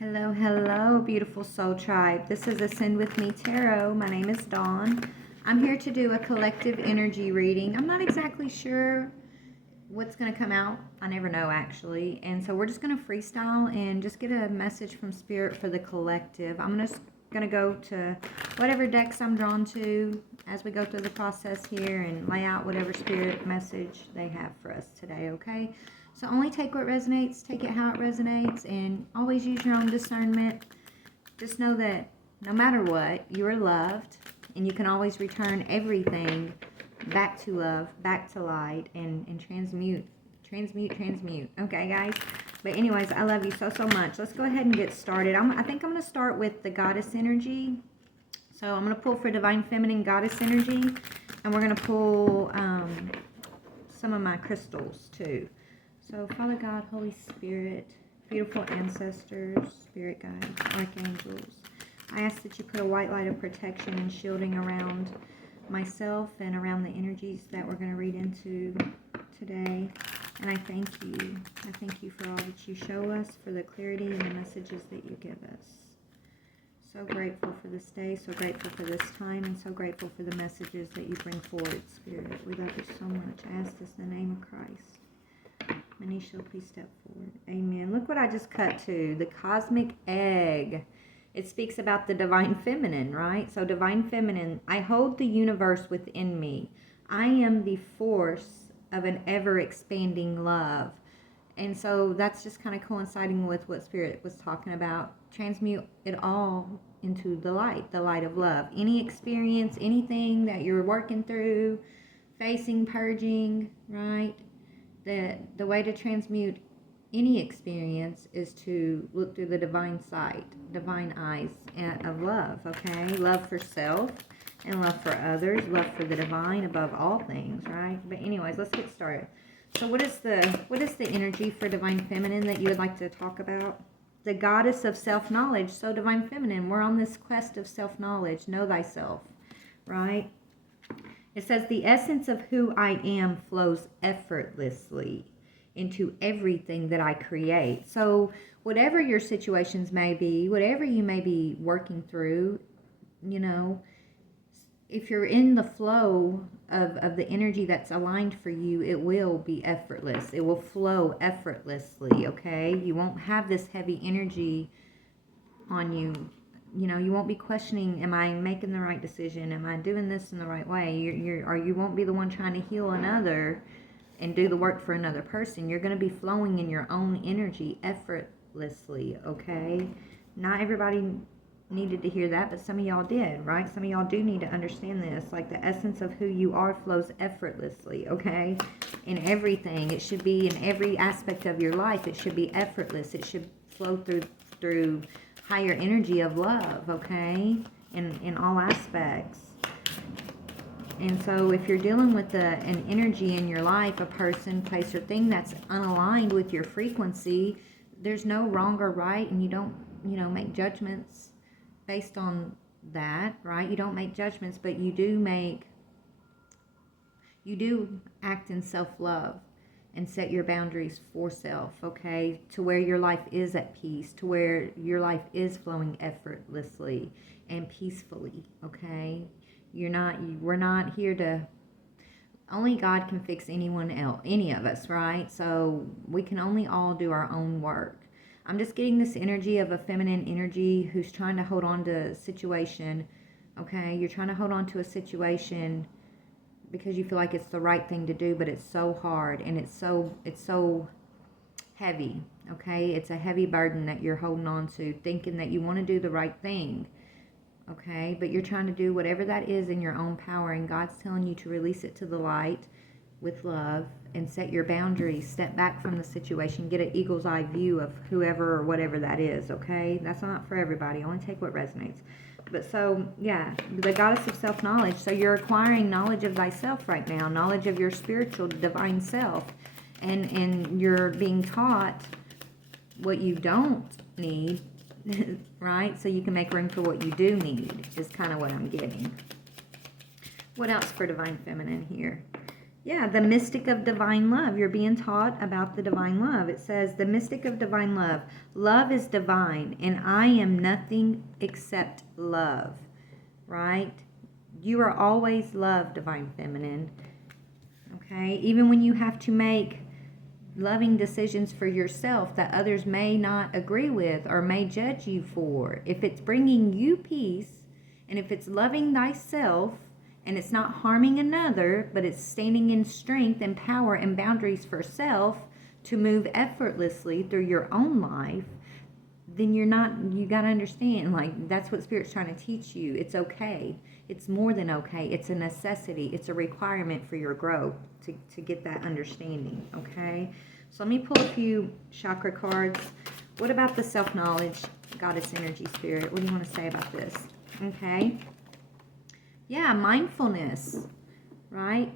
Hello, hello, beautiful soul tribe. This is Ascend With Me Tarot. My name is Dawn. I'm here to do a collective energy reading. I'm not exactly sure what's going to come out. I never know, actually. And so we're just going to freestyle and just get a message from Spirit for the collective. I'm just going to go to whatever decks I'm drawn to as we go through the process here and lay out whatever Spirit message they have for us today, okay? So only take what resonates, take it how it resonates, and always use your own discernment. Just know that no matter what, you are loved, and you can always return everything back to love, back to light, and transmute. Okay, guys? But anyways, I love you so, so much. Let's go ahead and get started. I think I'm going to start with the goddess energy. So I'm going to pull for Divine Feminine Goddess energy, and we're going to pull some of my crystals, too. So, Father God, Holy Spirit, beautiful ancestors, spirit guides, archangels, I ask that you put a white light of protection and shielding around myself and around the energies that we're going to read into today. And I thank you. I thank you for all that you show us, for the clarity and the messages that you give us. So grateful for this day, so grateful for this time, and so grateful for the messages that you bring forward, Spirit. We love you so much. I ask this in the name of Christ. Manisha, please step forward. Amen. Look what I just cut to. The cosmic egg. It speaks about the divine feminine, right? So divine feminine. I hold the universe within me. I am the force of an ever-expanding love. And so that's just kind of coinciding with what Spirit was talking about. Transmute it all into the light of love. Any experience, anything that you're working through, facing, purging, right? The way to transmute any experience is to look through the divine sight, divine eyes of love, okay? Love for self and love for others, love for the divine above all things, right? But anyways, let's get started. So what is the energy for Divine Feminine that you would like to talk about? The goddess of self-knowledge. So Divine Feminine, we're on this quest of self-knowledge. Know thyself, right? It says, the essence of who I am flows effortlessly into everything that I create. So whatever your situations may be, whatever you may be working through, you know, if you're in the flow of the energy that's aligned for you, it will be effortless. It will flow effortlessly, okay? You won't have this heavy energy on you. You know, you won't be questioning, am I making the right decision? Am I doing this in the right way? Or you won't be the one trying to heal another and do the work for another person. You're going to be flowing in your own energy effortlessly, okay? Not everybody needed to hear that, but some of y'all did, right? Some of y'all do need to understand this. Like, the essence of who you are flows effortlessly, okay? In everything. It should be in every aspect of your life. It should be effortless. It should flow through higher energy of love, okay, in all aspects. And so if you're dealing with an energy in your life, a person, place, or thing that's unaligned with your frequency, there's no wrong or right, and you don't, make judgments based on that, right? You don't make judgments, but you do act in self-love and set your boundaries for self, okay? To where your life is at peace, to where your life is flowing effortlessly and peacefully, okay? We're not here to, only God can fix anyone else, any of us, right? So we can only all do our own work. I'm just getting this energy of a feminine energy who's trying to hold on to a situation, okay? You're trying to hold on to a situation because you feel like it's the right thing to do, but it's so hard and it's so heavy, okay? It's a heavy burden that you're holding on to, thinking that you want to do the right thing, okay? But you're trying to do whatever that is in your own power, and God's telling you to release it to the light with love and set your boundaries, step back from the situation, get an eagle's eye view of whoever or whatever that is, okay? That's not for everybody. Only take what resonates. But so, yeah, the goddess of self-knowledge. So you're acquiring knowledge of thyself right now, knowledge of your spiritual divine self. And you're being taught what you don't need, right? So you can make room for what you do need, is kind of what I'm getting. What else for Divine Feminine here? Yeah, the mystic of divine love. You're being taught about the divine love. It says, the mystic of divine love. Love is divine, and I am nothing except love. Right? You are always love, divine feminine. Okay? Even when you have to make loving decisions for yourself that others may not agree with or may judge you for, if it's bringing you peace, and if it's loving thyself, and it's not harming another, but it's standing in strength and power and boundaries for self to move effortlessly through your own life, then you got to understand, like, that's what Spirit's trying to teach you. It's okay. It's more than okay. It's a necessity. It's a requirement for your growth to get that understanding, okay? So let me pull a few chakra cards. What about the self-knowledge, Goddess Energy Spirit? What do you want to say about this? Okay. Yeah, mindfulness, right?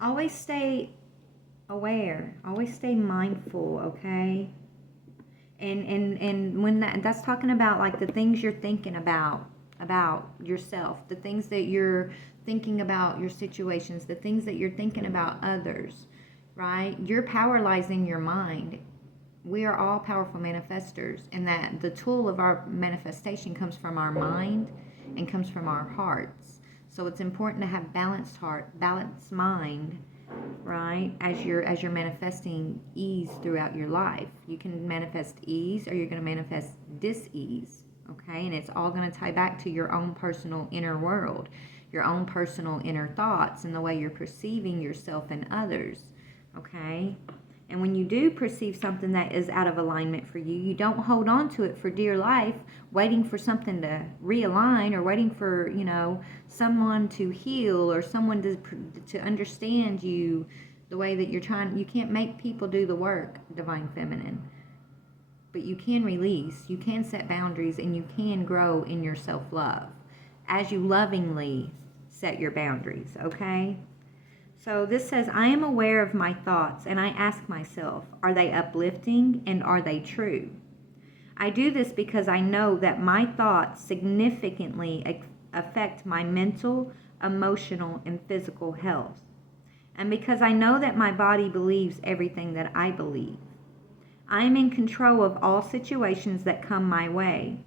Always stay aware. Always stay mindful, okay? And when that's talking about, like, the things you're thinking about yourself, the things that you're thinking about your situations, the things that you're thinking about others, right? Your power lies in your mind. We are all powerful manifestors, and that the tool of our manifestation comes from our mind and comes from our hearts. So it's important to have balanced heart, balanced mind, right? As you're manifesting ease throughout your life. You can manifest ease, or you're going to manifest dis-ease, okay? And it's all going to tie back to your own personal inner world, your own personal inner thoughts, and the way you're perceiving yourself and others, okay? And when you do perceive something that is out of alignment for you, you don't hold on to it for dear life, waiting for something to realign, or waiting for, someone to heal, or someone to understand you the way that you're trying. You can't make people do the work, Divine Feminine. But you can release, you can set boundaries, and you can grow in your self-love as you lovingly set your boundaries, okay? So this says, I am aware of my thoughts, and I ask myself, are they uplifting, and are they true? I do this because I know that my thoughts significantly affect my mental, emotional, and physical health. And because I know that my body believes everything that I believe. I am in control of all situations that come my way.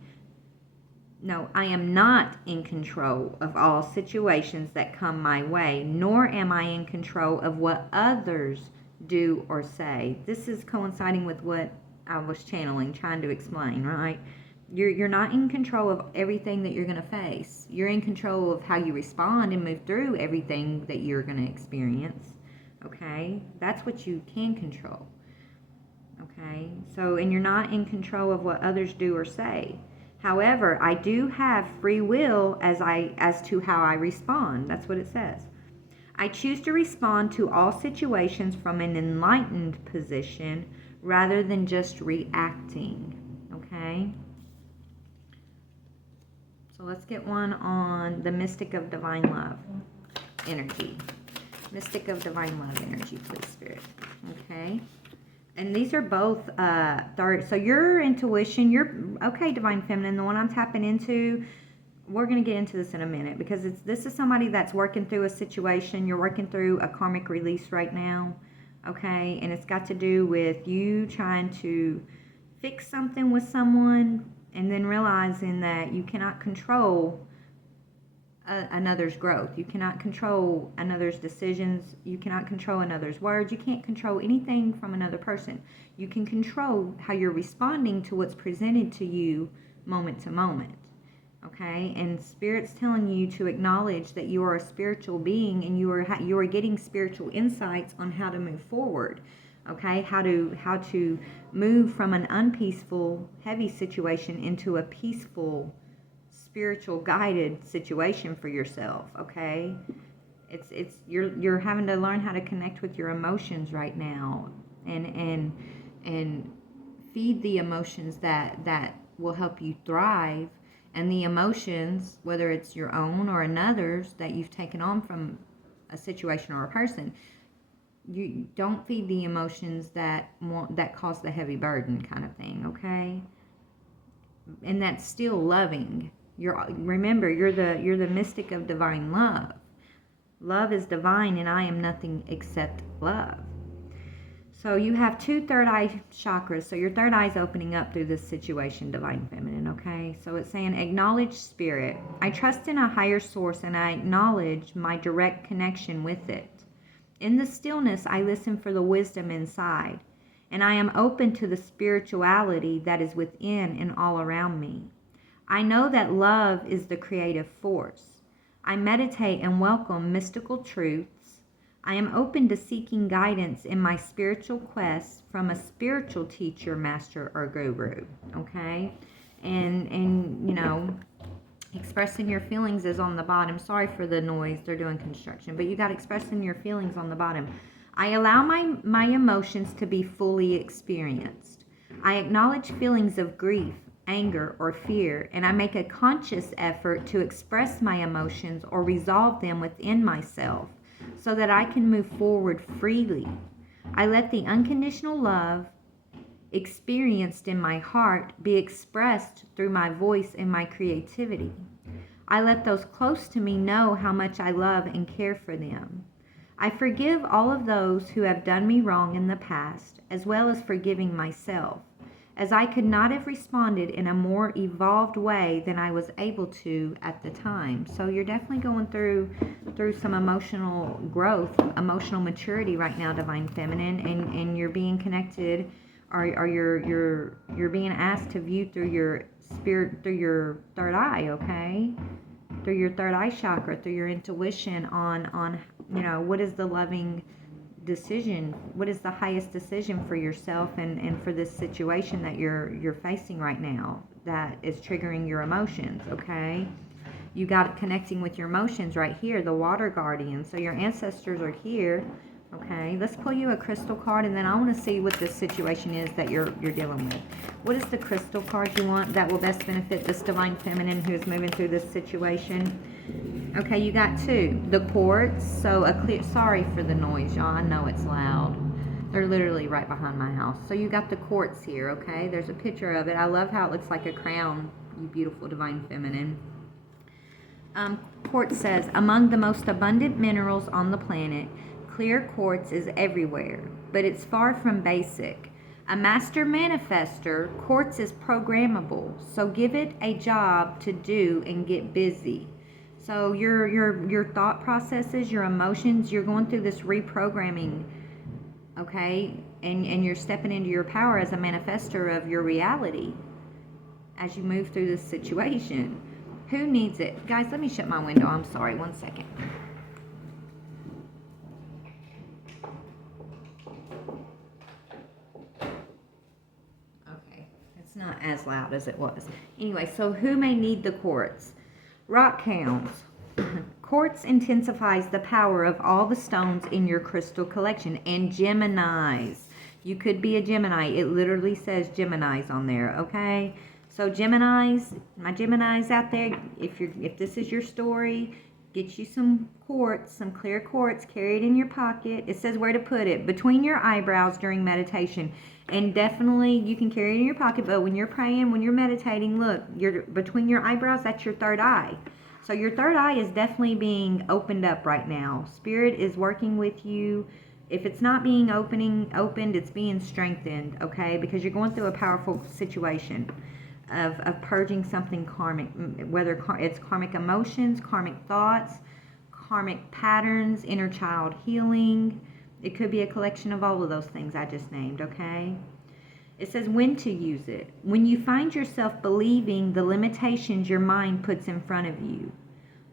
No, I am not in control of all situations that come my way, nor am I in control of what others do or say. This is coinciding with what I was channeling, trying to explain, right? You're not in control of everything that you're going to face. You're in control of how you respond and move through everything that you're going to experience, okay? That's what you can control, okay? So, and you're not in control of what others do or say. However, I do have free will as to how I respond. That's what it says. I choose to respond to all situations from an enlightened position rather than just reacting. Okay? So let's get one on the Mystic of Divine Love energy. Mystic of Divine Love energy, please, Spirit. Okay? And these are both third. So your intuition, okay, Divine Feminine, the one I'm tapping into, we're going to get into this in a minute, because this is somebody that's working through a situation. You're working through a karmic release right now, okay? And it's got to do with you trying to fix something with someone, and then realizing that you cannot control another's growth. You cannot control another's decisions. You cannot control another's words. You can't control anything from another person. You can control how you're responding to what's presented to you moment to moment. Okay? And Spirit's telling you to acknowledge that you are a spiritual being, and you are getting spiritual insights on how to move forward. Okay? How to move from an unpeaceful, heavy situation into a peaceful, spiritual guided situation for yourself, okay? You're having to learn how to connect with your emotions right now, and feed the emotions that will help you thrive, and the emotions, whether it's your own or another's, that you've taken on from a situation or a person. You don't feed the emotions that cause the heavy burden, kind of thing, okay? And that's still loving. Remember, you're the mystic of divine love, Love is divine, and I am nothing except love. So you have two third eye chakras. So your third eye is opening up through this situation, Divine Feminine, okay? So it's saying, acknowledge spirit. I trust in a higher source, and I acknowledge my direct connection with it. In the stillness, I listen for the wisdom inside, and I am open to the spirituality that is within and all around me. I know that love is the creative force. I meditate and welcome mystical truths. I am open to seeking guidance in my spiritual quest from a spiritual teacher, master, or guru, okay? And you know, expressing your feelings is on the bottom. Sorry for the noise. They're doing construction. But you got expressing your feelings on the bottom. I allow my emotions to be fully experienced. I acknowledge feelings of grief, anger, or fear, and I make a conscious effort to express my emotions or resolve them within myself so that I can move forward freely. I let the unconditional love experienced in my heart be expressed through my voice and my creativity. I let those close to me know how much I love and care for them. I forgive all of those who have done me wrong in the past, as well as forgiving myself, as I could not have responded in a more evolved way than I was able to at the time. So you're definitely going through some emotional growth, emotional maturity right now, Divine Feminine, and you're being connected, or you're being asked to view through your spirit, through your third eye, okay? Through your third eye chakra, through your intuition on you know, what is the loving decision, what is the highest decision for yourself and for this situation that you're facing right now that is triggering your emotions, okay? You got it connecting with your emotions right here, the water guardian. So your ancestors are here, okay? Let's pull you a crystal card, and then I want to see what this situation is that you're dealing with. What is the crystal card you want that will best benefit this Divine Feminine who is moving through this situation? Okay, you got two. The quartz, so a clear, sorry for the noise, y'all. I know it's loud. They're literally right behind my house. So you got the quartz here, okay? There's a picture of it. I love how it looks like a crown, you beautiful Divine Feminine. Quartz says, among the most abundant minerals on the planet, clear quartz is everywhere, but it's far from basic. A master manifester, quartz is programmable, so give it a job to do and get busy. So your thought processes, your emotions, you're going through this reprogramming, okay? And you're stepping into your power as a manifester of your reality as you move through this situation. Who needs it? Guys, let me shut my window. I'm sorry. 1 second. Okay. It's not as loud as it was. Anyway, so who may need the quartz? Rock hounds. Quartz intensifies the power of all the stones in your crystal collection. And Geminis. You could be a Gemini. It literally says Geminis on there, okay? So Geminis, my Geminis out there, if this is your story, get you some quartz, some clear quartz, carry it in your pocket. It says where to put it, between your eyebrows during meditation. And definitely you can carry it in your pocket, but when you're praying, when you're meditating, look, you're between your eyebrows, that's your third eye. So your third eye is definitely being opened up right now. Spirit is working with you. If it's not being opened, it's being strengthened, okay? Because you're going through a powerful situation of purging something karmic, whether it's karmic emotions, karmic thoughts, karmic patterns, inner child healing. It could be a collection of all of those things I just named, okay? It says when to use it. When you find yourself believing the limitations your mind puts in front of you.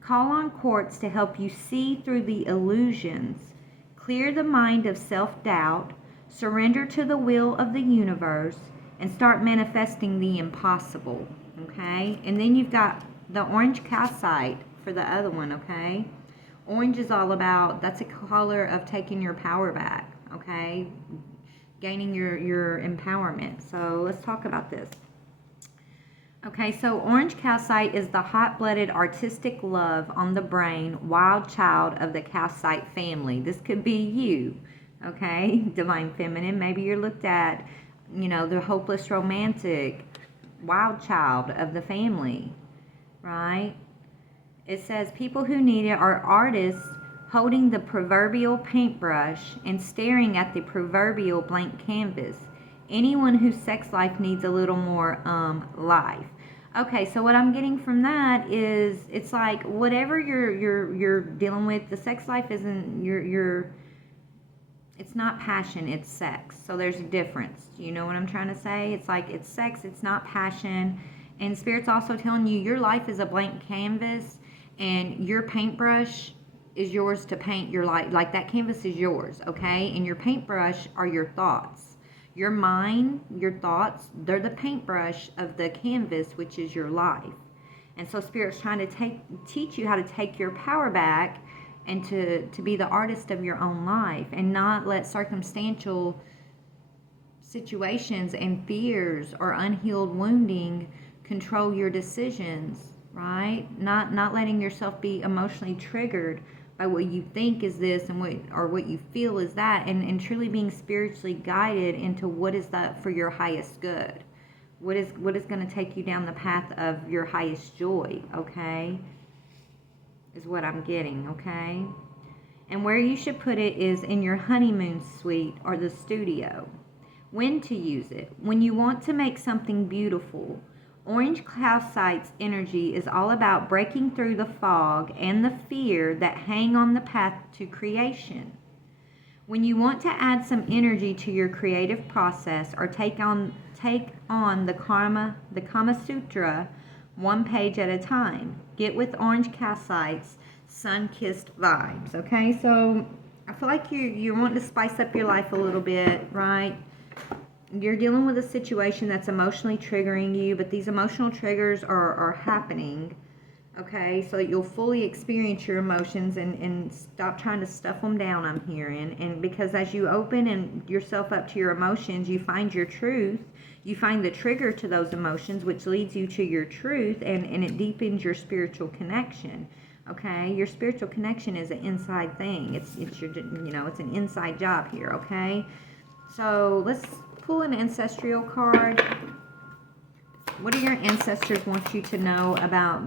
Call on quartz to help you see through the illusions, clear the mind of self-doubt, surrender to the will of the universe, and start manifesting the impossible, okay? And then you've got the orange calcite for the other one, okay? Orange is all about, that's a color of taking your power back, okay? Gaining your empowerment. So let's talk about this. Okay, so orange calcite is the hot-blooded artistic love on the brain wild child of the calcite family. This could be you, okay? Divine Feminine. Maybe you're looked at, you know, the hopeless romantic wild child of the family, right? It says people who need it are artists holding the proverbial paintbrush and staring at the proverbial blank canvas. Anyone whose sex life needs a little more life. Okay, so what I'm getting from that is it's like whatever you're dealing with, the sex life isn't it's not passion, it's sex. So there's a difference. You know what I'm trying to say? It's like it's sex, it's not passion. And Spirit's also telling you your life is a blank canvas and your paintbrush is yours to paint your life. Like that canvas is yours, okay? And your paintbrush are your thoughts. Your mind, your thoughts, they're the paintbrush of the canvas, which is your life. And so Spirit's trying to teach you how to take your power back and to be the artist of your own life and not let circumstantial situations and fears or unhealed wounding control your decisions, right? Not letting yourself be emotionally triggered by what you think is this and what you feel is that, and truly being spiritually guided into what is that for your highest good. What is going to take you down the path of your highest joy, okay? Is what I'm getting, okay? And where you should put it is in your honeymoon suite or the studio. When to use it? When you want to make something beautiful. Orange Calcite's energy is all about breaking through the fog and the fear that hang on the path to creation. When you want to add some energy to your creative process or take on the Kama Sutra one page at a time. Get with Orange Calcite's sun-kissed vibes, okay? So I feel like you're wanting to spice up your life a little bit, right? You're dealing with a situation that's emotionally triggering you, but these emotional triggers are happening, okay? So that you'll fully experience your emotions and stop trying to stuff them down, I'm hearing. And because as you open yourself up to your emotions, you find your truth. You find the trigger to those emotions, which leads you to your truth, and it deepens your spiritual connection. Okay, your spiritual connection is an inside thing. It's your it's an inside job here. Okay, so let's pull an ancestral card. What do your ancestors want you to know about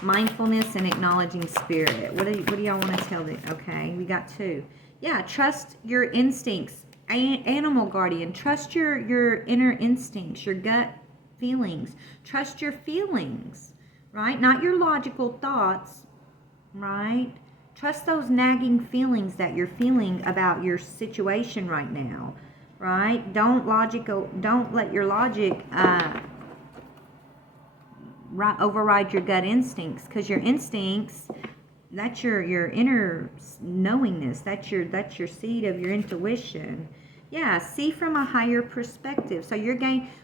mindfulness and acknowledging spirit? What do y'all want to tell them? Okay, we got two. Yeah, trust your instincts. Animal guardian, trust your inner instincts, your gut feelings. Trust your feelings, right? Not your logical thoughts, right? Trust those nagging feelings that you're feeling about your situation right now, right? Don't let your logic override your gut instincts, because your instincts, that's your inner knowingness. That's your seed of your intuition. Yeah, see from a higher perspective. So you're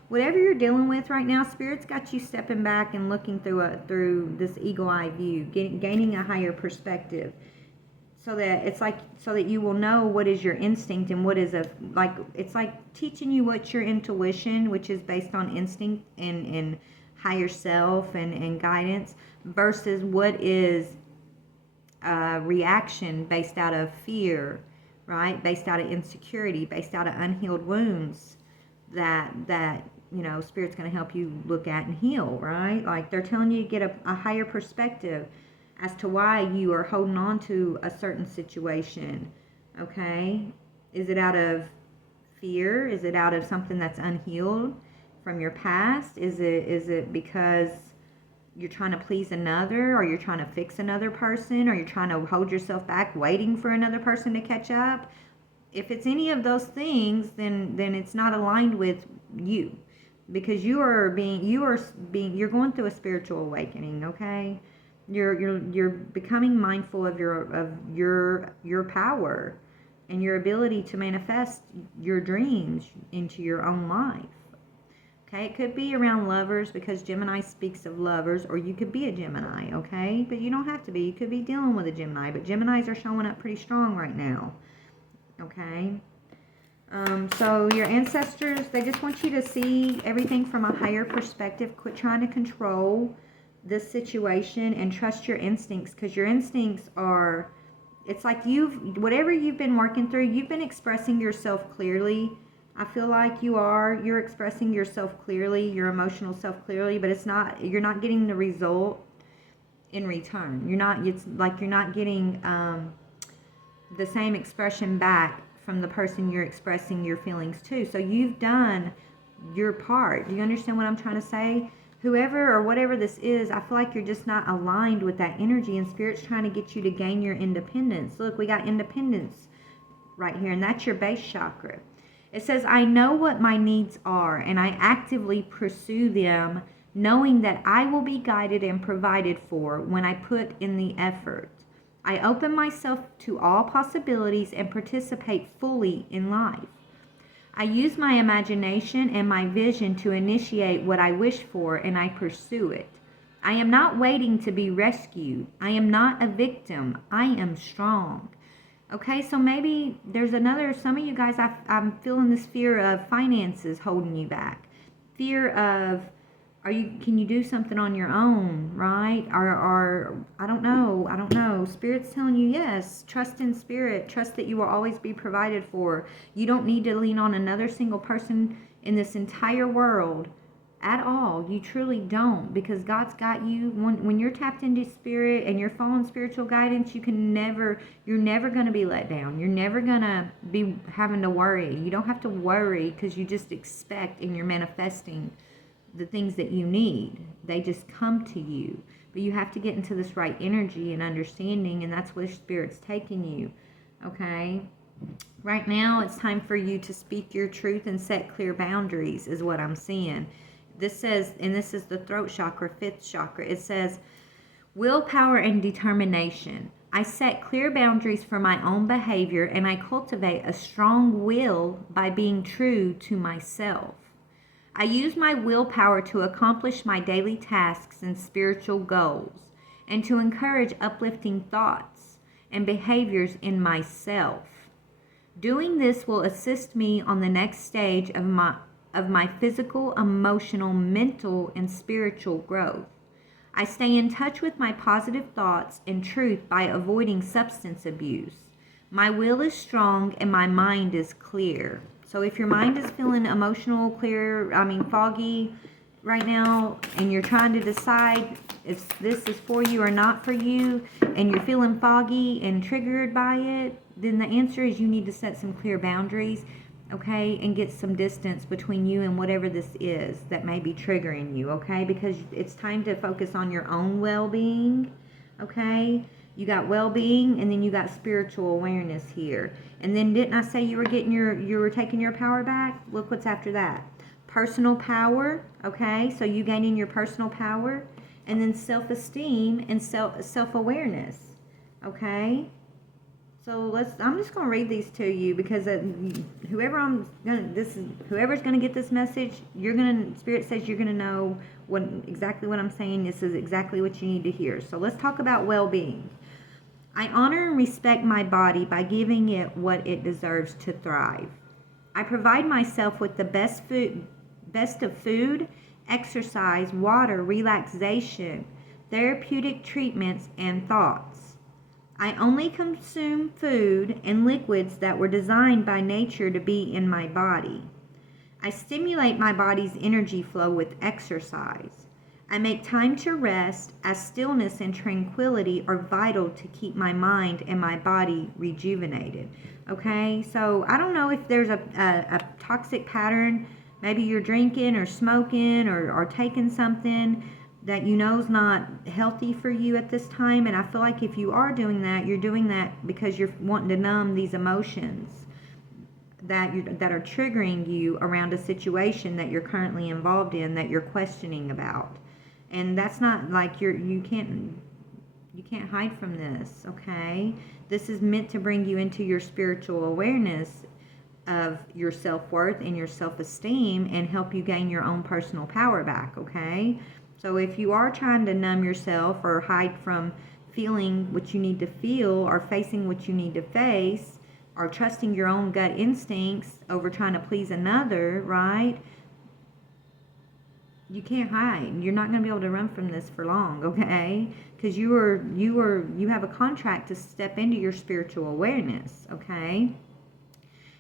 whatever you're dealing with right now, Spirit's got you stepping back and looking through this eagle eye view, gaining a higher perspective, so that you will know what is your instinct and what is it's like teaching you what's your intuition, which is based on instinct and higher self and guidance, versus what is reaction based out of fear, right? Based out of insecurity, based out of unhealed wounds that Spirit's going to help you look at and heal, right? Like they're telling you to get a higher perspective as to why you are holding on to a certain situation, okay? Is it out of fear? Is it out of something that's unhealed from your past? Is it because you're trying to please another, or you're trying to fix another person, or you're trying to hold yourself back waiting for another person to catch up? If it's any of those things, then it's not aligned with you, because you're going through a spiritual awakening, okay? You're becoming mindful of your power and your ability to manifest your dreams into your own life. Okay, it could be around lovers, because Gemini speaks of lovers, or you could be a Gemini, okay? But you don't have to be. You could be dealing with a Gemini, but Geminis are showing up pretty strong right now, okay? So your ancestors, they just want you to see everything from a higher perspective. Quit trying to control this situation and trust your instincts, because your instincts are, it's like whatever you've been working through, you've been expressing yourself clearly. I feel like you're expressing yourself clearly, your emotional self clearly, but you're not getting the result in return. You're not getting the same expression back from the person you're expressing your feelings to. So you've done your part. Do you understand what I'm trying to say? Whoever or whatever this is, I feel like you're just not aligned with that energy, and Spirit's trying to get you to gain your independence. Look, we got independence right here, and that's your base chakra. It says, I know what my needs are, and I actively pursue them, knowing that I will be guided and provided for when I put in the effort. I open myself to all possibilities and participate fully in life. I use my imagination and my vision to initiate what I wish for, and I pursue it. I am not waiting to be rescued. I am not a victim. I am strong. Okay, so maybe there's some of you guys, I'm feeling this fear of finances holding you back. Fear of, can you do something on your own, right? Or I don't know. Spirit's telling you, yes, trust in Spirit. Trust that you will always be provided for. You don't need to lean on another single person in this entire world at all. You truly don't, because God's got you. When you're tapped into Spirit and you're following spiritual guidance, you're never going to be let down. You're never going to be having to worry. You don't have to worry, because you just expect and you're manifesting the things that you need. They just come to you. But you have to get into this right energy and understanding, and that's where Spirit's taking you. Okay? Right now, it's time for you to speak your truth and set clear boundaries, is what I'm seeing. This says, and this is the throat chakra, 5th chakra. It says, willpower and determination. I set clear boundaries for my own behavior, and I cultivate a strong will by being true to myself. I use my willpower to accomplish my daily tasks and spiritual goals, and to encourage uplifting thoughts and behaviors in myself. Doing this will assist me on the next stage of my physical, emotional, mental, and spiritual growth. I stay in touch with my positive thoughts and truth by avoiding substance abuse. My will is strong and my mind is clear. So if your mind is feeling emotional, foggy right now, and you're trying to decide if this is for you or not for you, and you're feeling foggy and triggered by it, then the answer is you need to set some clear boundaries, okay, and get some distance between you and whatever this is that may be triggering you, okay, because it's time to focus on your own well-being, okay. You got well-being, and then you got spiritual awareness here. And then didn't I say you were taking your power back? Look what's after that. Personal power, okay? So you gaining your personal power, and then self-esteem and self-awareness, okay? So I'm just going to read these to you, because whoever's going to get this message, Spirit says you're going to know exactly what I'm saying. This is exactly what you need to hear. So let's talk about well-being. I honor and respect my body by giving it what it deserves to thrive. I provide myself with the best of food, exercise, water, relaxation, therapeutic treatments, and thoughts. I only consume food and liquids that were designed by nature to be in my body. I stimulate my body's energy flow with exercise. I make time to rest, as stillness and tranquility are vital to keep my mind and my body rejuvenated. Okay, so I don't know if there's a toxic pattern. Maybe you're drinking or smoking or taking something that you know is not healthy for you at this time. And I feel like if you are doing that, you're doing that because you're wanting to numb these emotions that are triggering you around a situation that you're currently involved in, that you're questioning about. And that's not like you can't hide from this, okay? This is meant to bring you into your spiritual awareness of your self-worth and your self-esteem, and help you gain your own personal power back, okay? So if you are trying to numb yourself or hide from feeling what you need to feel, or facing what you need to face, or trusting your own gut instincts over trying to please another, right? You can't hide. You're not going to be able to run from this for long, okay? Because you have a contract to step into your spiritual awareness, okay?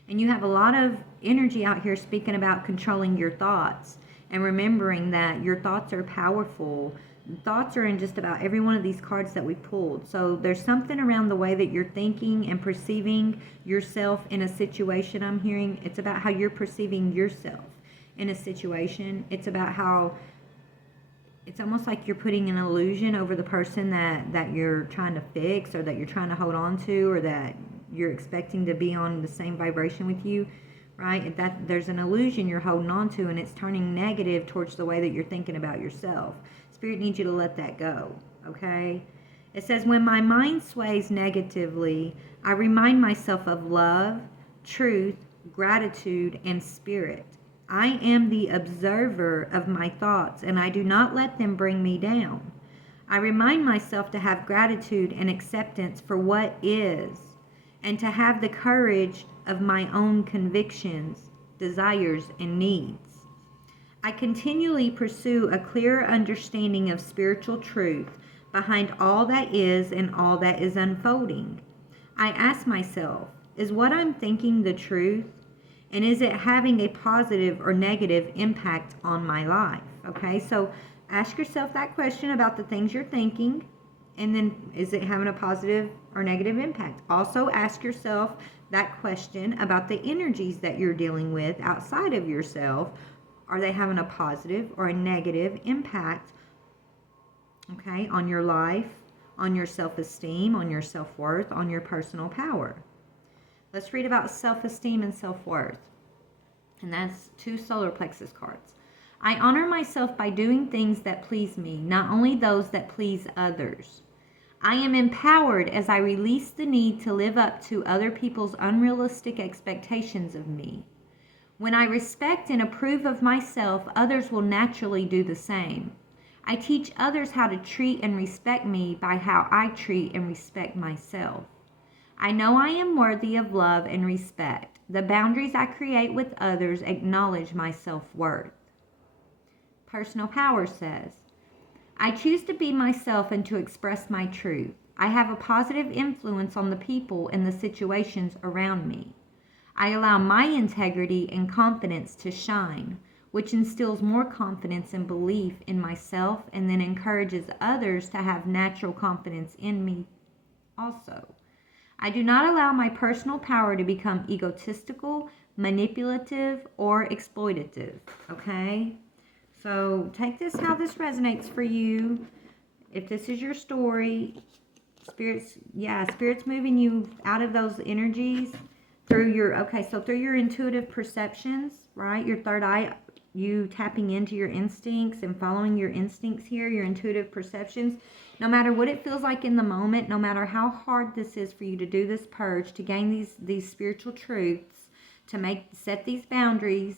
And you have a lot of energy out here speaking about controlling your thoughts and remembering that your thoughts are powerful. thoughts are in just about every one of these cards that we pulled. So there's something around the way that you're thinking and perceiving yourself in a situation. I'm hearing it's about how you're perceiving yourself in a situation. It's about how it's almost like you're putting an illusion over the person that you're trying to fix, or that you're trying to hold on to, or that you're expecting to be on the same vibration with you, right? That there's an illusion you're holding on to, and it's turning negative towards the way that you're thinking about yourself. Spirit needs you to let that go, okay? It says, when my mind sways negatively, I remind myself of love, truth, gratitude, and spirit. I am the observer of my thoughts, and I do not let them bring me down. I remind myself to have gratitude and acceptance for what is, and to have the courage of my own convictions, desires, and needs. I continually pursue a clearer understanding of spiritual truth behind all that is and all that is unfolding. I ask myself, is what I'm thinking the truth? And is it having a positive or negative impact on my life? Okay, so ask yourself that question about the things you're thinking, and then is it having a positive or negative impact? Also ask yourself that question about the energies that you're dealing with outside of yourself. Are they having a positive or a negative impact, okay, on your life, on your self-esteem, on your self-worth, on your personal power? Let's read about self-esteem and self-worth. And that's 2 solar plexus cards. I honor myself by doing things that please me, not only those that please others. I am empowered as I release the need to live up to other people's unrealistic expectations of me. When I respect and approve of myself, others will naturally do the same. I teach others how to treat and respect me by how I treat and respect myself. I know I am worthy of love and respect. The boundaries I create with others acknowledge my self-worth. Personal power says, I choose to be myself and to express my truth. I have a positive influence on the people and the situations around me. I allow my integrity and confidence to shine, which instills more confidence and belief in myself, and then encourages others to have natural confidence in me also. I do not allow my personal power to become egotistical, manipulative, or exploitative, okay? So take this how this resonates for you. If this is your story, Spirit's moving you out of those energies through your intuitive perceptions, right? Your third eye, you tapping into your instincts and following your instincts here, your intuitive perceptions. No matter what it feels like in the moment, no matter how hard this is for you to do this purge, to gain these spiritual truths, to set these boundaries,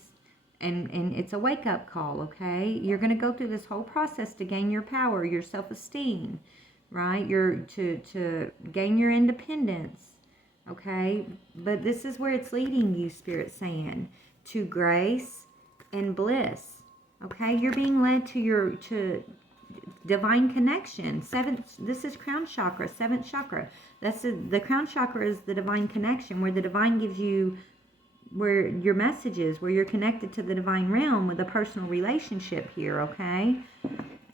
and it's a wake-up call, okay? You're going to go through this whole process to gain your power, your self-esteem, right? To gain your independence, okay? But this is where it's leading you, Spirit saying, to grace and bliss, okay? You're being led to divine connection. This is crown chakra, 7th chakra. The crown chakra is the divine connection, where the divine gives you, where your messages, where you're connected to the divine realm with a personal relationship here, okay?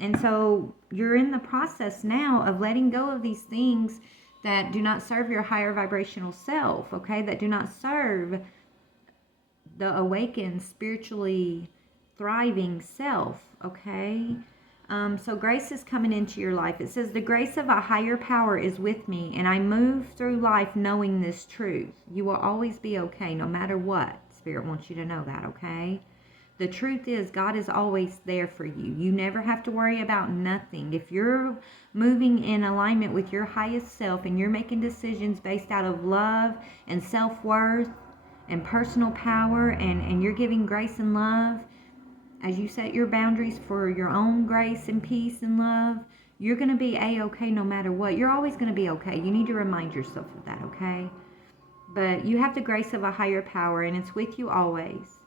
And so you're in the process now of letting go of these things that do not serve your higher vibrational self, okay? That do not serve the awakened, spiritually thriving self, okay? So grace is coming into your life. It says, the grace of a higher power is with me, and I move through life knowing this truth. You will always be okay, no matter what. Spirit wants you to know that, okay? The truth is, God is always there for you. You never have to worry about nothing. If you're moving in alignment with your highest self, and you're making decisions based out of love and self-worth and personal power, and you're giving grace and love, as you set your boundaries for your own grace and peace and love, you're going to be A-okay no matter what. You're always going to be okay. You need to remind yourself of that, okay? But you have the grace of a higher power, and it's with you always.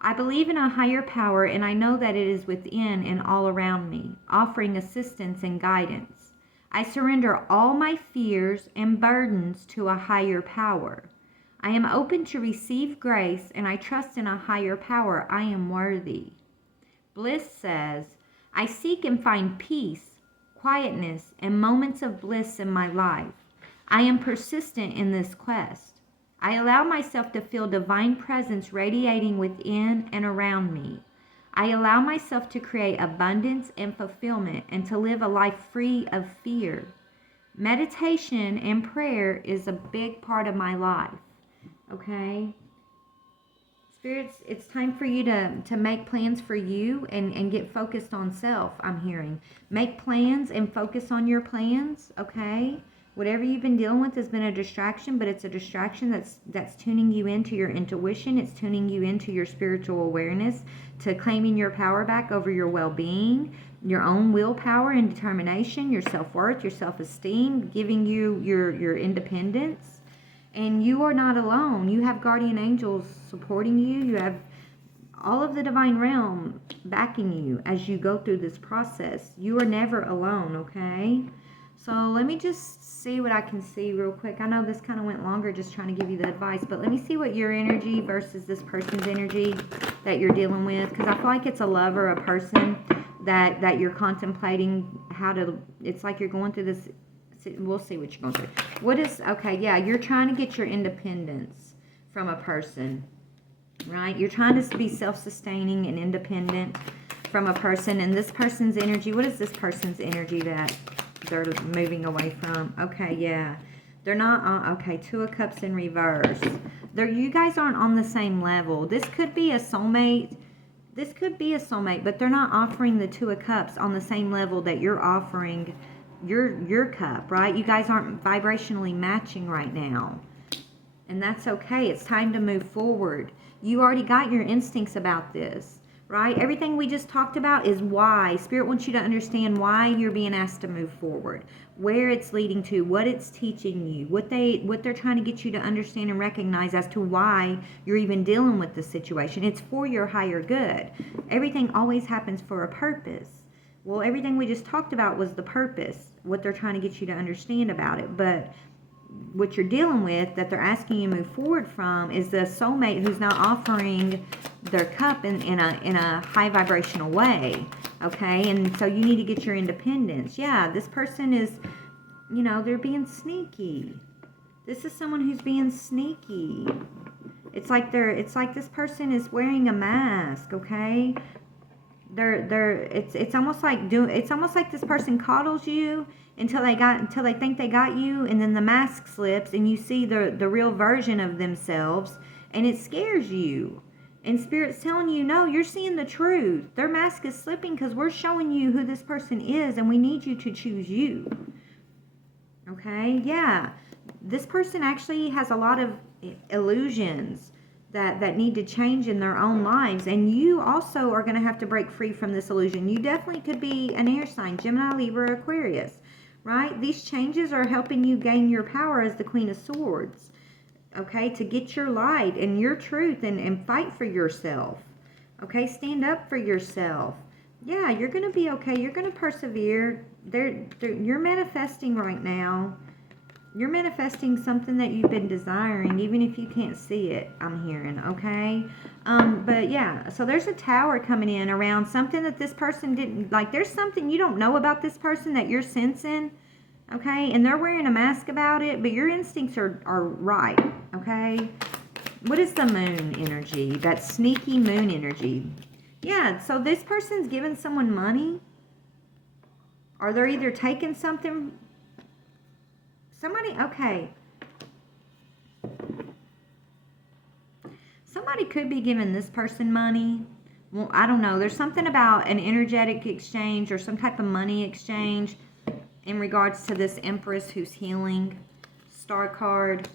I believe in a higher power, and I know that it is within and all around me, offering assistance and guidance. I surrender all my fears and burdens to a higher power. I am open to receive grace, and I trust in a higher power. I am worthy. Bliss says, I seek and find peace, quietness, and moments of bliss in my life. I am persistent in this quest. I allow myself to feel divine presence radiating within and around me. I allow myself to create abundance and fulfillment and to live a life free of fear. Meditation and prayer is a big part of my life. Okay? Spirits, it's time for you to make plans for you and get focused on self, I'm hearing. Make plans and focus on your plans, okay? Whatever you've been dealing with has been a distraction, but it's a distraction that's tuning you into your intuition. It's tuning you into your spiritual awareness, to claiming your power back over your well-being, your own willpower and determination, your self-worth, your self-esteem, giving you your independence. And you are not alone. You have guardian angels supporting you. You have all of the divine realm backing you as you go through this process. You are never alone, okay? So let me just see what I can see real quick. I know this kind of went longer just trying to give you the advice, but let me see what your energy versus this person's energy that you're dealing with, because I feel like it's a lover, a person that you're contemplating how to, it's like you're going through this. We'll see what you're going through. What is, okay, yeah, you're trying to get your independence from a person, right? You're trying to be self-sustaining and independent from a person. And this person's energy, what is this person's energy that they're moving away from? Okay, yeah. They're not on, okay, Two of Cups in reverse. You guys aren't on the same level. This could be a soulmate. This could be a soulmate, but they're not offering the Two of Cups on the same level that you're offering your cup, right? You guys aren't vibrationally matching right now, and that's okay. It's time to move forward. You already got your instincts about this, right? Everything we just talked about is why Spirit wants you to understand why you're being asked to move forward, where it's leading to, what it's teaching you, what they're trying to get you to understand and recognize as to why you're even dealing with the situation. It's for your higher good. Everything always happens for a purpose. Well, everything we just talked about was the purpose, what they're trying to get you to understand about it. But what you're dealing with that they're asking you to move forward from is the soulmate who's not offering their cup in a high vibrational way, okay? And so you need to get your independence. Yeah, this person is, they're being sneaky. This is someone who's being sneaky. It's like this person is wearing a mask, okay? It's almost like this person coddles you until they think they got you, and then the mask slips and you see the real version of themselves, and it scares you. And Spirit's telling you, no, you're seeing the truth. Their mask is slipping because we're showing you who this person is, and we need you to choose you. Okay? Yeah. This person actually has a lot of illusions that need to change in their own lives, and you also are going to have to break free from this illusion. You definitely could be an air sign, Gemini, Libra, Aquarius, right? These changes are helping you gain your power as the Queen of Swords, okay, to get your light and your truth and fight for yourself, okay? Stand up for yourself. Yeah, you're going to be okay. You're going to persevere. You're manifesting right now. You're manifesting something that you've been desiring, even if you can't see it, I'm hearing, okay? But yeah, so there's a tower coming in around something that this person didn't, like there's something you don't know about this person that you're sensing, okay? And they're wearing a mask about it, but your instincts are right, okay? What is the moon energy? That sneaky moon energy. Yeah, so this person's giving someone money, or they're either taking something. Okay. Somebody could be giving this person money. Well, I don't know. There's something about an energetic exchange or some type of money exchange in regards to this Empress who's healing. Star card.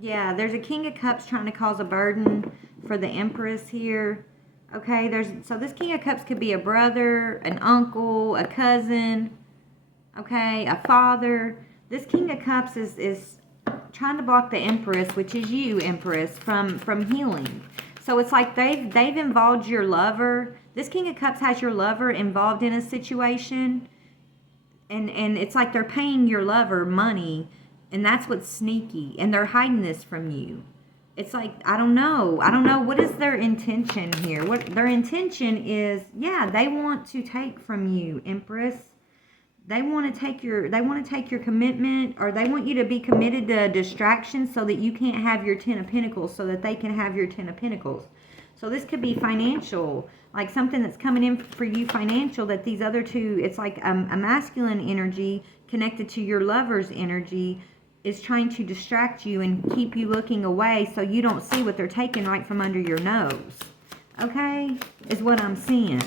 Yeah, there's a King of Cups trying to cause a burden for the Empress here. Okay, so this King of Cups could be a brother, an uncle, a cousin, okay, a father. This King of Cups is trying to block the Empress, which is you, Empress, from healing. So it's like they've involved your lover. This King of Cups has your lover involved in a situation, and it's like they're paying your lover money, and that's what's sneaky, and they're hiding this from you. it's like, I don't know. I don't know. What is their intention here? What their intention is, yeah, they want to take from you, Empress. They want to take your commitment, or they want you to be committed to distractions so that you can't have your Ten of Pentacles, so that they can have your Ten of Pentacles. So this could be financial, like something that's coming in for you financial, that these other two, it's like a masculine energy connected to your lover's energy, is trying to distract you and keep you looking away so you don't see what they're taking right from under your nose. Okay? Is what I'm seeing.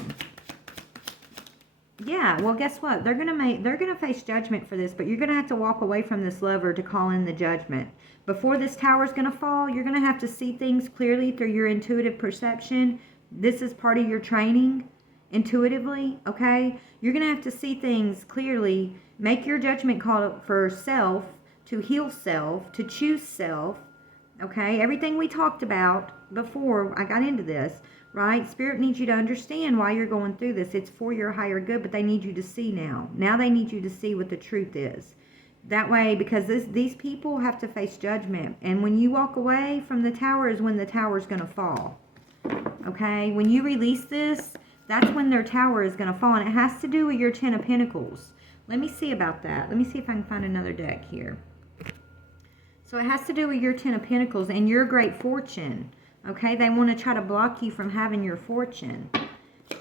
Yeah, well, guess what? They're gonna face judgment for this, but you're gonna have to walk away from this lover to call in the judgment. Before this tower's gonna fall, you're gonna have to see things clearly through your intuitive perception. This is part of your training, intuitively, okay? You're gonna have to see things clearly, make your judgment call for self, to heal self, to choose self, okay? Everything we talked about before I got into this, right? Spirit needs you to understand why you're going through this. It's for your higher good, but they need you to see now. Now they need you to see what the truth is. That way, because these people have to face judgment. And when you walk away from the tower is when the tower is going to fall. Okay? When you release this, that's when their tower is going to fall. And it has to do with your Ten of Pentacles. Let me see about that. Let me see if I can find another deck here. So it has to do with your Ten of Pentacles and your great fortune. Okay, they want to try to block you from having your fortune.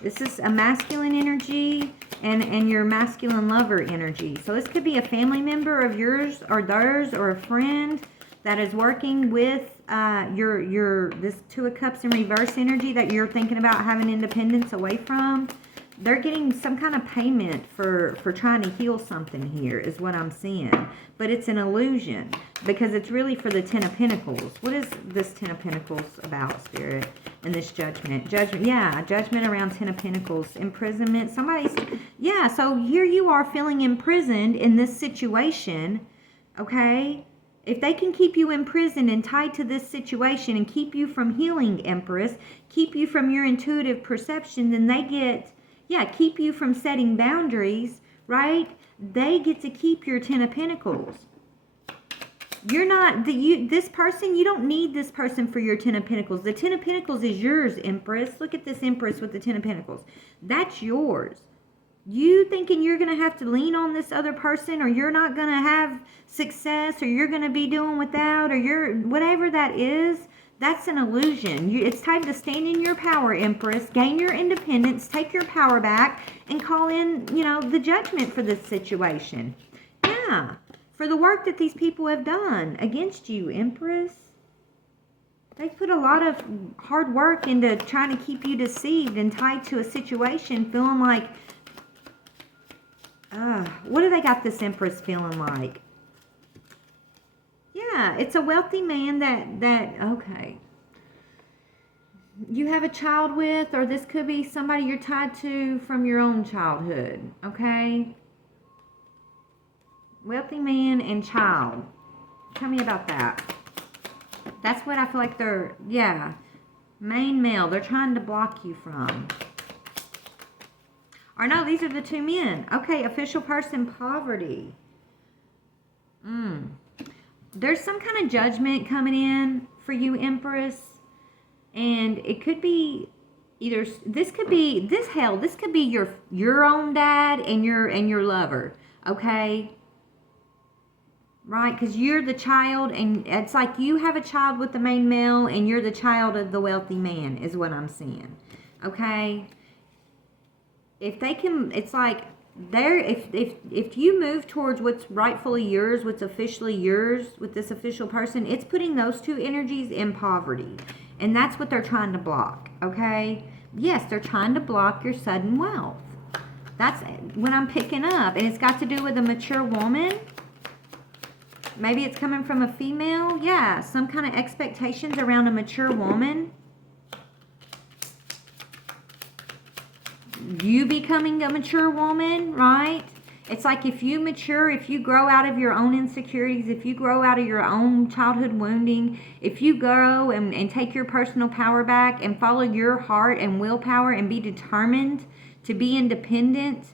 This is a masculine energy and your masculine lover energy. So this could be a family member of yours or theirs, or a friend that is working with this Two of Cups in reverse energy that you're thinking about having independence away from. They're getting some kind of payment for trying to heal something here, is what I'm seeing. But it's an illusion, because it's really for the Ten of Pentacles. What is this Ten of Pentacles about, Spirit? And this judgment. Judgment, yeah, judgment around Ten of Pentacles. Imprisonment. Somebody's, yeah, so here you are feeling imprisoned in this situation, okay? If they can keep you imprisoned and tied to this situation and keep you from healing, Empress, keep you from your intuitive perception, then they get... yeah, keep you from setting boundaries, right? They get to keep your Ten of Pentacles. You're not, this person, you don't need this person for your Ten of Pentacles. The Ten of Pentacles is yours, Empress. Look at this Empress with the Ten of Pentacles. That's yours. You thinking you're going to have to lean on this other person, or you're not going to have success, or you're going to be doing without, or you're, whatever that is, that's an illusion. It's time to stand in your power, Empress. Gain your independence. Take your power back. And call in, the judgment for this situation. Yeah. For the work that these people have done against you, Empress. They've put a lot of hard work into trying to keep you deceived and tied to a situation, feeling like... what do they got this Empress feeling like? Yeah, it's a wealthy man that okay, you have a child with, or this could be somebody you're tied to from your own childhood, okay? Wealthy man and child. Tell me about that. That's what I feel like they're, yeah, main male, they're trying to block you from. Or no, these are the two men. Okay, official person, poverty. There's some kind of judgment coming in for you, Empress. And it could be either, this could be your own dad and your lover, okay? Right? Because you're the child, and it's like you have a child with the main male, and you're the child of the wealthy man, is what I'm seeing. Okay? If they can, it's like if you move towards what's rightfully yours, what's officially yours with this official person, it's putting those two energies in poverty. And that's what they're trying to block, okay? Yes, they're trying to block your sudden wealth. That's what I'm picking up. And it's got to do with a mature woman. Maybe it's coming from a female. Yeah, some kind of expectations around a mature woman. You becoming a mature woman, right? It's like if you mature, if you grow out of your own insecurities, if you grow out of your own childhood wounding, if you grow and take your personal power back and follow your heart and willpower and be determined to be independent,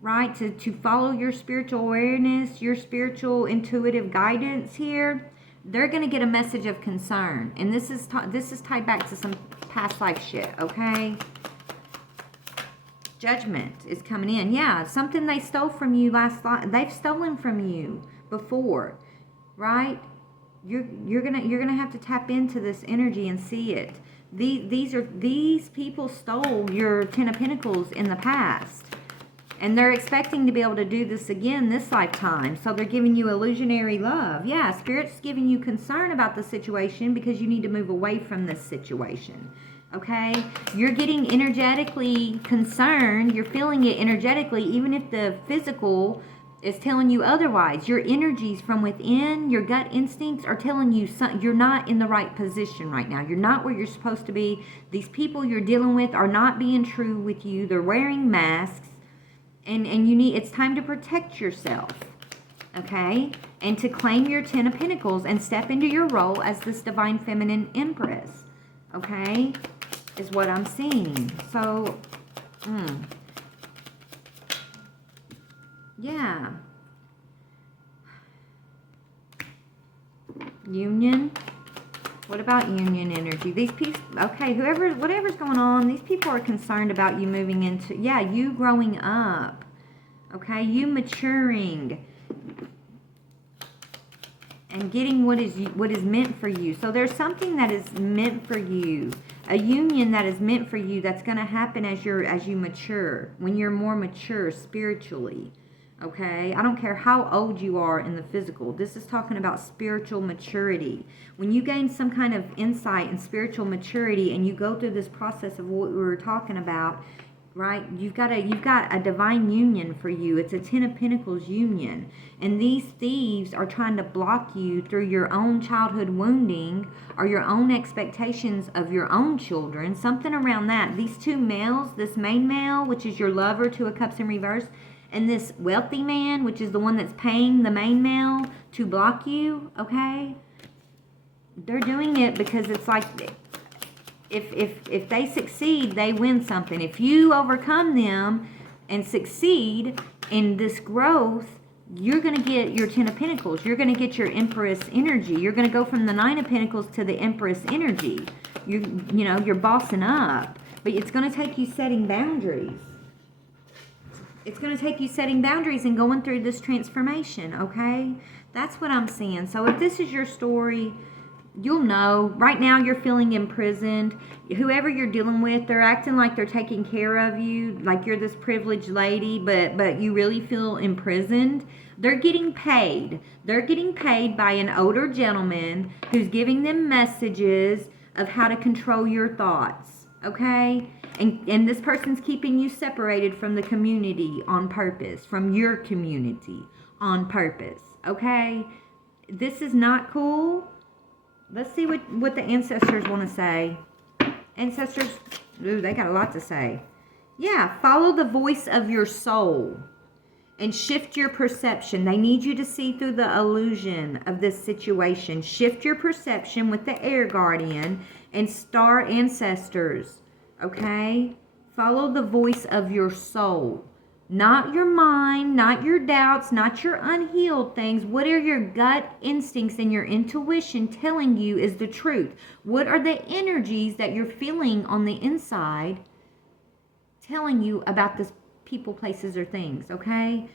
right? To follow your spiritual awareness, your spiritual intuitive guidance here, they're going to get a message of concern. And this is tied back to some past life shit, okay? Judgment is coming in. Yeah, something they stole from you last life. They've stolen from you before, right? You're gonna have to tap into this energy and see it. These people stole your Ten of Pentacles in the past, and they're expecting to be able to do this again this lifetime. So they're giving you illusionary love. Yeah, Spirit's giving you concern about the situation because you need to move away from this situation. Okay? You're getting energetically concerned. You're feeling it energetically, even if the physical is telling you otherwise. Your energies from within, your gut instincts are telling you you're not in the right position right now. You're not where you're supposed to be. These people you're dealing with are not being true with you. They're wearing masks. And it's time to protect yourself. Okay? And to claim your Ten of Pentacles and step into your role as this Divine Feminine Empress. Okay? Is what I'm seeing. So, yeah. Union. What about union energy? These people, okay, whatever's going on, these people are concerned about you moving into, yeah, you growing up. Okay, you maturing. And getting what is meant for you. So there's something that is meant for you. A union that is meant for you that's going to happen as you mature. When you're more mature spiritually. Okay? I don't care how old you are in the physical. This is talking about spiritual maturity. When you gain some kind of insight and spiritual maturity and you go through this process of what we were talking about, right? You've got a divine union for you. It's a Ten of Pentacles union. And these thieves are trying to block you through your own childhood wounding or your own expectations of your own children. Something around that. These two males, this main male, which is your lover, Two of Cups in reverse, and this wealthy man, which is the one that's paying the main male to block you, okay? They're doing it because it's like, if they succeed, they win something. If you overcome them and succeed in this growth, you're going to get your Ten of Pentacles. You're going to get your Empress energy. You're going to go from the Nine of Pentacles to the Empress energy. You're bossing up. But it's going to take you setting boundaries. It's going to take you setting boundaries and going through this transformation, okay? That's what I'm seeing. So if this is your story, you'll know. Right now you're feeling imprisoned. Whoever you're dealing with, they're acting like they're taking care of you, like you're this privileged lady, but you really feel imprisoned. They're getting paid. They're getting paid by an older gentleman who's giving them messages of how to control your thoughts, okay? And this person's keeping you separated from the community on purpose, from your community on purpose, okay? This is not cool. Let's see what the ancestors want to say. Ancestors, ooh, they got a lot to say. Yeah, follow the voice of your soul and shift your perception. They need you to see through the illusion of this situation. Shift your perception with the air guardian and star ancestors, okay? Follow the voice of your soul. Not your mind, not your doubts, not your unhealed things. What are your gut instincts and your intuition telling you is the truth? What are the energies that you're feeling on the inside telling you about this people, places, or things, okay?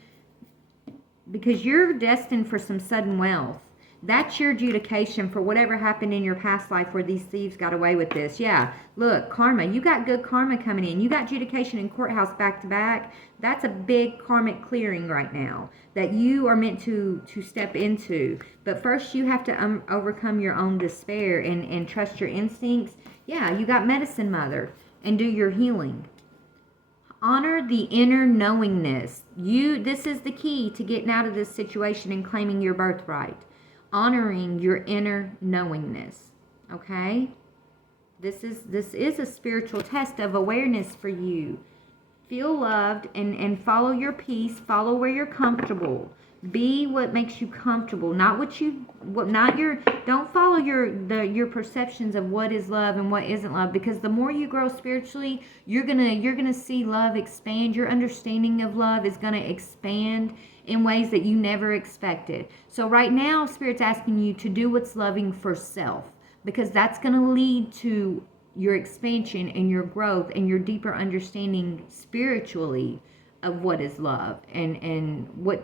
Because you're destined for some sudden wealth. That's your adjudication for whatever happened in your past life where these thieves got away with this. Yeah, look, karma. You got good karma coming in. You got adjudication and courthouse back to back. That's a big karmic clearing right now that you are meant to step into. But first you have to overcome your own despair and trust your instincts. Yeah, you got medicine mother and do your healing. Honor the inner knowingness. This is the key to getting out of this situation and claiming your birthright. Honoring your inner knowingness, okay? This is a spiritual test of awareness for you. Feel loved and follow your peace. Follow where you're comfortable. Be what makes you comfortable, not don't follow your perceptions of what is love and what isn't love, because the more you grow spiritually, you're gonna see love expand. Your understanding of love is gonna expand in ways that you never expected. So right now, Spirit's asking you to do what's loving for self, because that's gonna lead to your expansion and your growth and your deeper understanding spiritually of what is love, and what,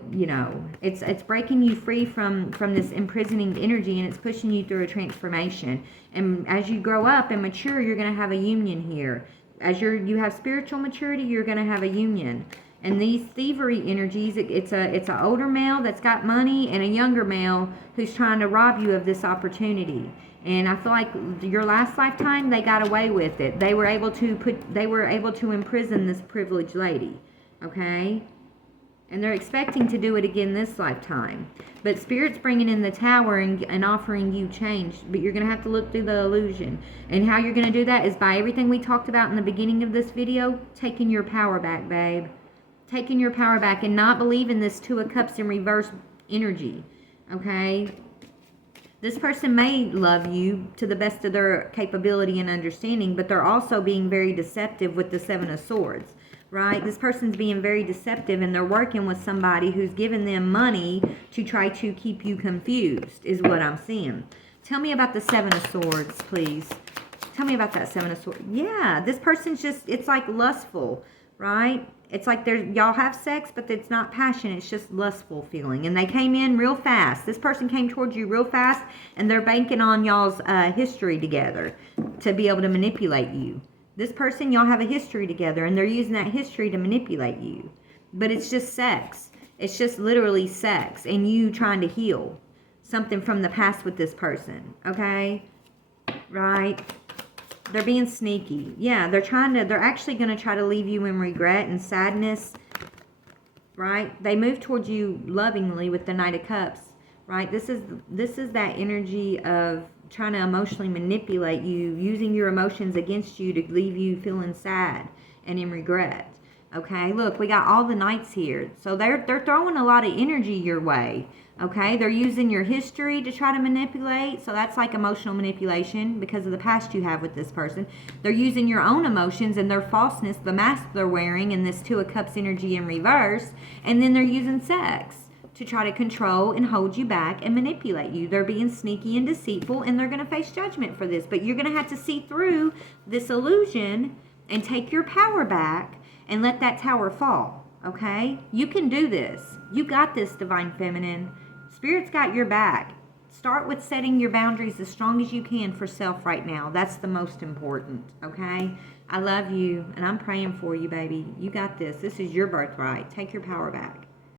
it's breaking you free from this imprisoning energy, and it's pushing you through a transformation. And as you grow up and mature, you're going to have a union here. As you have spiritual maturity, you're going to have a union. And these thievery energies, it's an older male that's got money and a younger male who's trying to rob you of this opportunity. And I feel like your last lifetime, they got away with it. They were able to imprison this privileged lady. Okay? And they're expecting to do it again this lifetime. But Spirit's bringing in the Tower and offering you change. But you're going to have to look through the illusion. And how you're going to do that is by everything we talked about in the beginning of this video, taking your power back, babe. Taking your power back and not believing this Two of Cups in reverse energy. Okay? This person may love you to the best of their capability and understanding, but they're also being very deceptive with the Seven of Swords. Right? This person's being very deceptive, and they're working with somebody who's giving them money to try to keep you confused, is what I'm seeing. Tell me about the Seven of Swords, please. Tell me about that Seven of Swords. Yeah, this person's just, it's like lustful, right? It's like y'all have sex, but it's not passion. It's just lustful feeling. And they came in real fast. This person came towards you real fast, and they're banking on y'all's history together to be able to manipulate you. This person, y'all have a history together, and they're using that history to manipulate you. But it's just sex. It's just literally sex, and you trying to heal something from the past with this person, okay? Right? They're being sneaky. Yeah, they're actually going to try to leave you in regret and sadness, right? They move towards you lovingly with the Knight of Cups, right? This is that energy of trying to emotionally manipulate you, using your emotions against you to leave you feeling sad and in regret. Okay, look, we got all the knights here. So they're throwing a lot of energy your way. Okay, they're using your history to try to manipulate. So that's like emotional manipulation because of the past you have with this person. They're using your own emotions and their falseness, the mask they're wearing, and this Two of Cups energy in reverse. And then they're using sex to try to control and hold you back and manipulate you. They're being sneaky and deceitful, and they're going to face judgment for this. But you're going to have to see through this illusion and take your power back and let that tower fall, okay? You can do this. You got this, Divine Feminine. Spirit's got your back. Start with setting your boundaries as strong as you can for self right now. That's the most important, okay? I love you, and I'm praying for you, baby. You got this. This is your birthright. Take your power back.